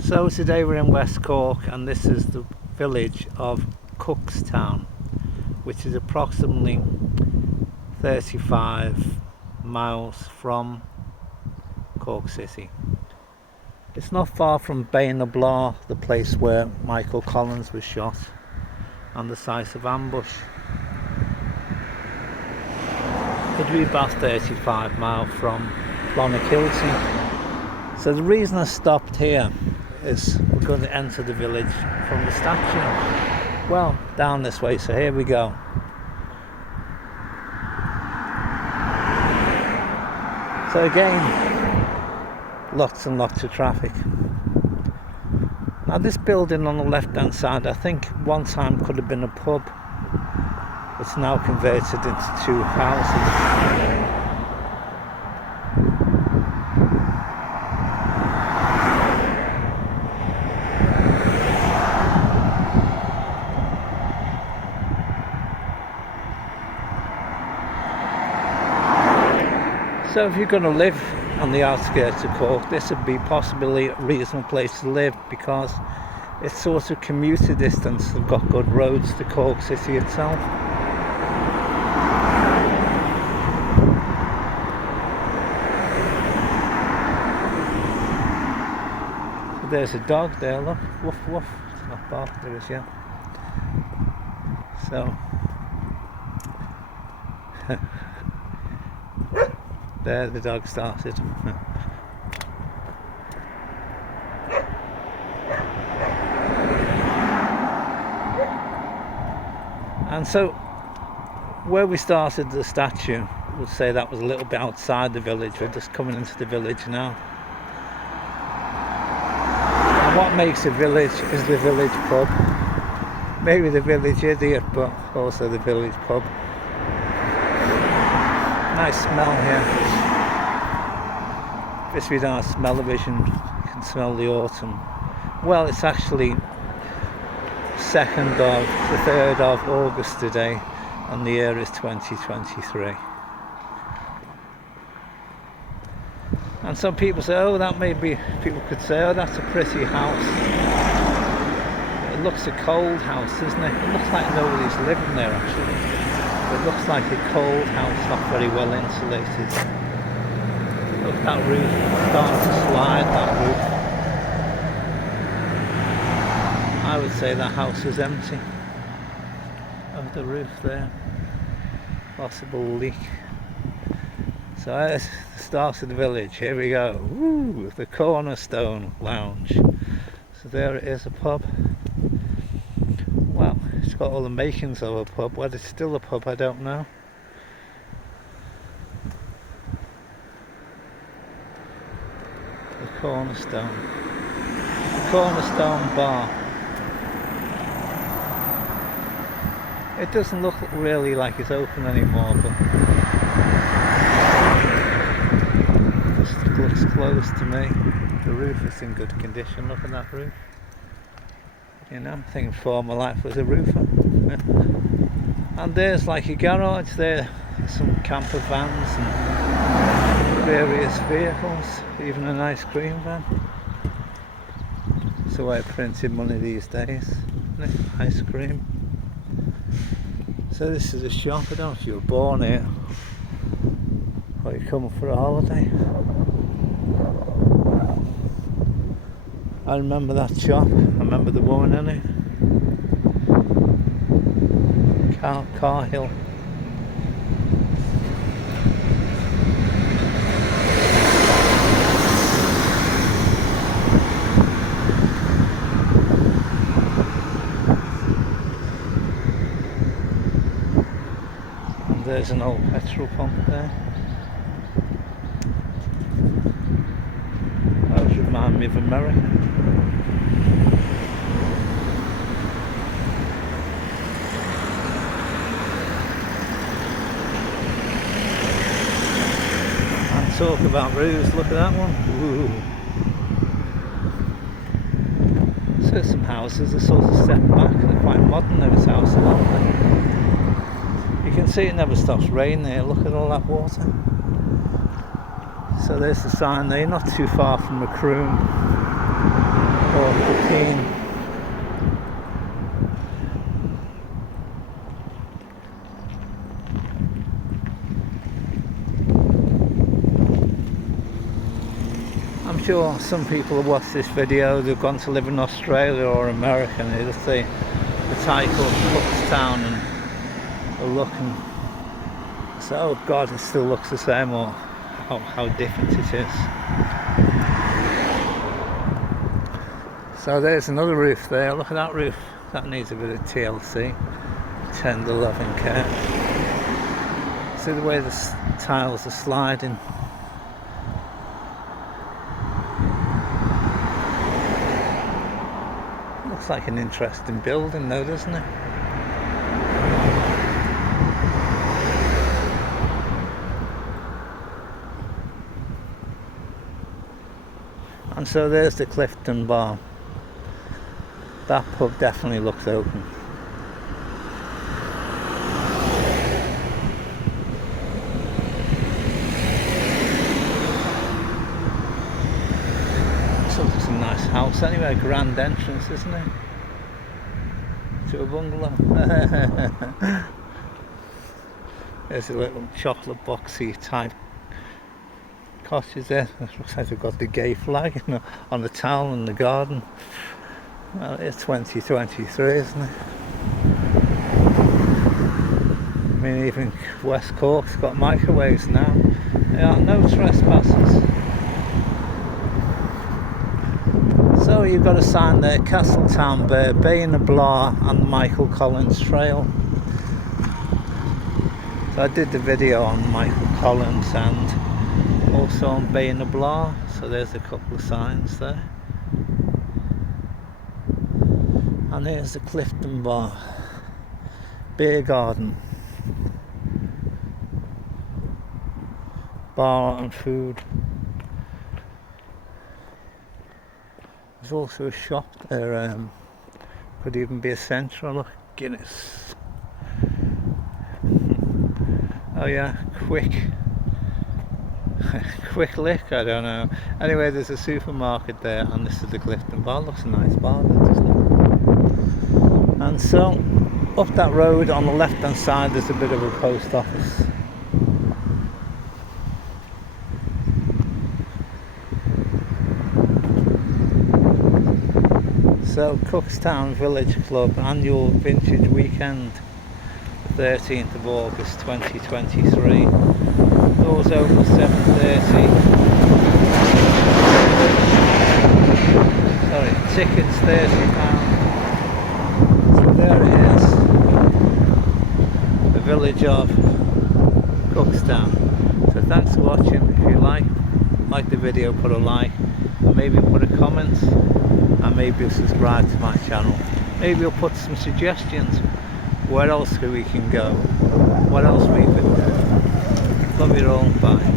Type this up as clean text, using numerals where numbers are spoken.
So today we're in West Cork and this is the village of Cookstown, which is approximately 35 miles from Cork City. It's not far from Bain-y-Blar, the place where Michael Collins was shot, and the site of ambush. It'd be about 35 miles from Clonakilty. So the reason I stopped here is we're going to enter the village from the statue. Well, down this way, so here we go. So again, lots and lots of traffic. Now this building on the left hand side, I think one time could have been a pub. It's now converted into two houses. So if you're going to live on the outskirts of Cork, this would be possibly a reasonable place to live because it's sort of commuter distance. They've got good roads to Cork City itself. So there's a dog there, look, woof woof, it's not barked at us yet. So there the dog started. And so where we started the statue, we'll say that was a little bit outside the village. We're just coming into the village now. And what makes a village is the village pub. Maybe the village idiot, but also the village pub. Nice smell here. If you don't have smell-o-vision, you can smell the autumn. Well, it's actually 3rd of August today, and the year is 2023. And some people say, oh, that may be, people could say, oh, that's a pretty house. It looks a cold house, doesn't it? It looks like nobody's living there, actually. It looks like a cold house, not very well insulated. Look, that roof, it's starting to slide, that roof. I would say that house is empty of the roof there. Possible leak. So there's the start of the village. Here we go. Woo, the Cornerstone Lounge. So there it is, a pub. Well, it's got all the makings of a pub. Whether it's still a pub, I don't know. The Cornerstone. The Cornerstone Bar. It doesn't look really like it's open anymore, but it looks closed to me. The roof is in good condition. Look at that roof. You know, I'm thinking before my life was a roofer. And there's like a garage there, some camper vans and various vehicles, even an ice cream van. It's the way of printing money these days, isn't it? Ice cream. So this is a shop. I don't know if you were born here or you're coming for a holiday. I remember that shop. I remember the woman in it. Carhill. And there's an old petrol pump there. That would remind me of America. Talk about roofs, look at that one. Ooh. So some houses are sort of set back, they're quite modern, those houses, aren't they? You can see it never stops raining here, look at all that water. So there's the sign there, not too far from Macroom. green. I'm sure some people have watched this video, they've gone to live in Australia or America, and they'll see the title Cookstown and the look and so, oh god, it still looks the same, or how different it is. So there's another roof there, look at that roof, that needs a bit of TLC, tender loving care. See the way the tiles are sliding. Looks like an interesting building though, doesn't it? And so there's the Clifton Bar. That pub definitely looks open. So it's a nice house anyway, grand entrance, isn't it? To a bungalow. There's a little chocolate boxy type cottage there. It looks like they've got the gay flag on the towel in the garden. Well, it's 2023, isn't it? I mean, even West Cork's got microwaves now. There are no trespassers. So you've got a sign there, Castletown Bay in the Blar and the Michael Collins Trail. So I did the video on Michael Collins and also on Bay in the Blar, so there's a couple of signs there. And here's the Clifton Bar, beer garden, bar and food. There's also a shop there, could even be a centre. Look, Guinness. Oh yeah, quick lick, I don't know. Anyway, there's a supermarket there, and this is the Clifton Bar. Looks a nice bar there, doesn't it? And so, up that road on the left hand side there's a bit of a post office. So, CrookstownVillage Club annual vintage weekend, 13th of August 2023. Doors open 7:30. Sorry, tickets £30. So there it is, the village of Cookstown. So thanks for watching. If you like the video, put a like, and maybe put a comment, and maybe you'll subscribe to my channel. Maybe you'll put some suggestions. Where else we can go? What else we could do? Love you all. Bye.